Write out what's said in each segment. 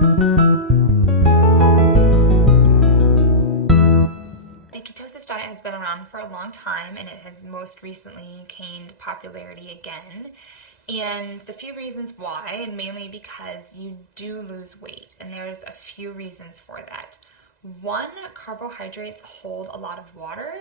The ketosis diet has been around for a long time, and it has most recently gained popularity again. And the few reasons why, and mainly because you do lose weight, and there's a few reasons for that. One, carbohydrates hold a lot of water,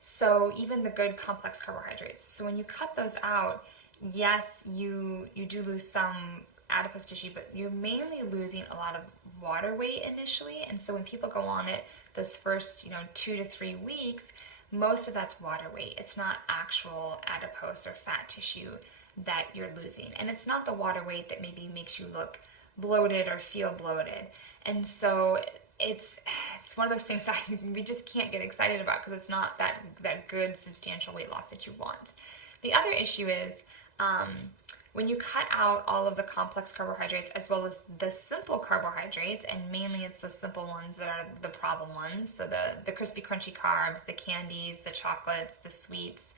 so even the good complex carbohydrates. So when you cut those out, yes, you do lose some adipose tissue, but you're mainly losing a lot of water weight initially. And so when people go on it this first 2 to 3 weeks, most of that's water weight. It's not actual adipose or fat tissue that you're losing, and it's not the water weight that maybe makes you look bloated or feel bloated. And so it's one of those things that we just can't get excited about, because it's not that good substantial weight loss that you want. The other issue is when you cut out all of the complex carbohydrates as well as the simple carbohydrates, and mainly it's the simple ones that are the problem ones, so the crispy crunchy carbs, the candies, the chocolates, the sweets,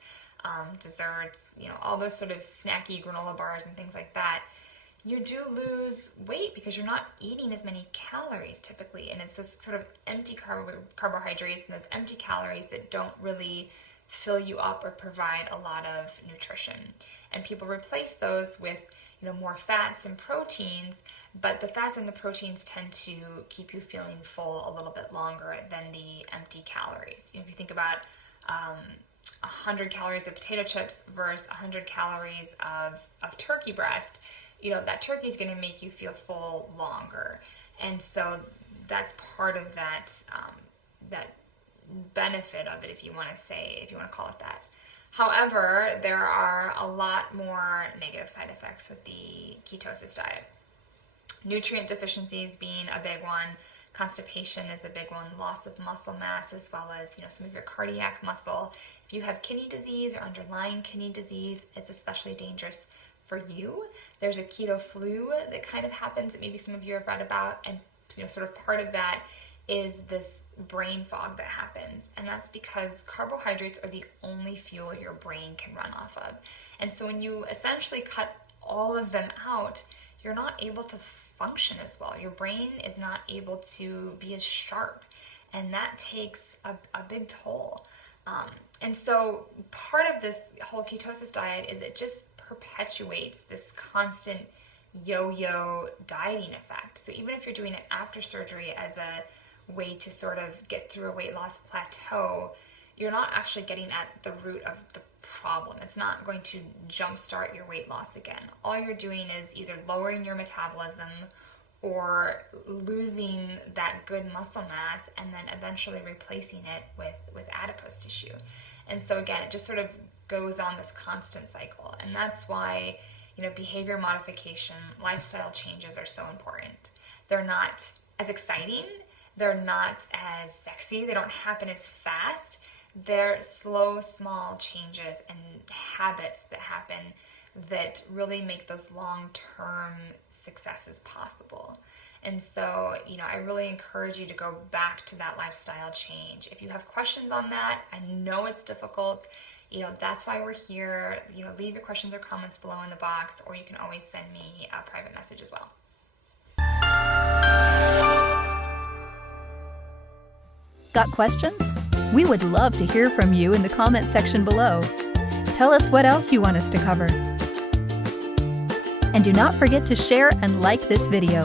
desserts, all those sort of snacky granola bars and things like that, you do lose weight because you're not eating as many calories typically, and it's those sort of empty carbohydrates and those empty calories that don't really fill you up or provide a lot of nutrition. And people replace those with more fats and proteins, but the fats and the proteins tend to keep you feeling full a little bit longer than the empty calories. If you think about 100 calories of potato chips versus 100 calories of turkey breast, that turkey is going to make you feel full longer. And so that's part of that benefit of it, if you want to call it that. However, there are a lot more negative side effects with the ketosis diet. Nutrient deficiencies being a big one, constipation is a big one, loss of muscle mass, as well as some of your cardiac muscle. If you have kidney disease or underlying kidney disease, it's especially dangerous for you. There's a keto flu that kind of happens that maybe some of you have read about, and sort of part of that is this brain fog that happens, and that's because carbohydrates are the only fuel your brain can run off of. And so when you essentially cut all of them out, you're not able to function as well. Your brain is not able to be as sharp, and that takes a big toll. And so part of this whole ketosis diet is it just perpetuates this constant yo-yo dieting effect. So even if you're doing it after surgery as a way to sort of get through a weight loss plateau, you're not actually getting at the root of the problem. It's not going to jumpstart your weight loss again. All you're doing is either lowering your metabolism or losing that good muscle mass, and then eventually replacing it with adipose tissue. And so again, it just sort of goes on this constant cycle. And that's why behavior modification, lifestyle changes are so important. They're not as exciting, they're not as sexy, they don't happen as fast. They're slow, small changes and habits that happen that really make those long-term successes possible. And so, I really encourage you to go back to that lifestyle change. If you have questions on that, I know it's difficult. That's why we're here. Leave your questions or comments below in the box, or you can always send me a private message as well. Got questions? We would love to hear from you in the comment section below. Tell us what else you want us to cover. And do not forget to share and like this video.